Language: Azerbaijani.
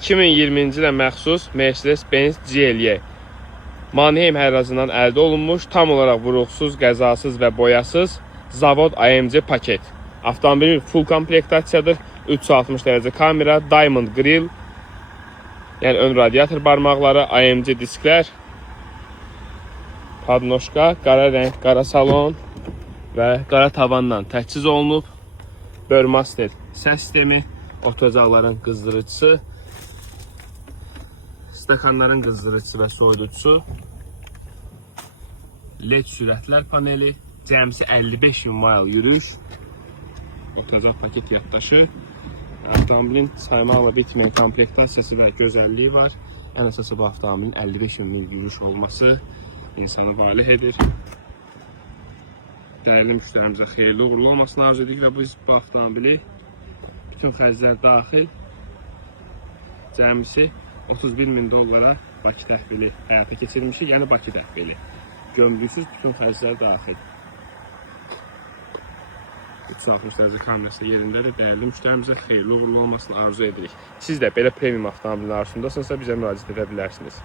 2020-ci ilə məxsus Mercedes-Benz GLE Mannheim hərracından əldə olunmuş, tam olaraq vuruqsuz, qəzasız və boyasız zavod AMG paket. Avtomobil full komplektasiyadır. 360 dərəcə kamera, Diamond Grill, yəni ön radiator barmaqları, AMG disklər, podnoşka, qara rəng, qara salon və qara tavanla təchiz olunub. Burmester səs sistemi, oturacaqların qızdırıcısı, stəkanların qızdırıcısı və soyuducusu, LED sürətlər paneli, cəmsi 55 mil yürüyüş, oturacaq paket yaddaşı, avtomobilin saymaqla bitməyən komplektasiyası və gözəlliyi var. Ən əsası bu avtomobilin 55 mil yürüyüş olması insanı valeh edir. Dəyərli müştərimizə xeyirli uğurlu olmasını arzu edirik və biz bu avtomobili bütün xərclər daxil cəmsi 31.000 dollara Bakı təhvili həyata keçirmişik, yəni Bakı təhvili. Gömrüksüz bütün xərclər daxil. 360 dərəcə kamerası yerindədir. Dəyərli müştərimizə xeyirli uğurlu olmasını arzu edirik. Siz də belə premium avtomobilin arzusundasınızsa bizə müraciət edə bilərsiniz.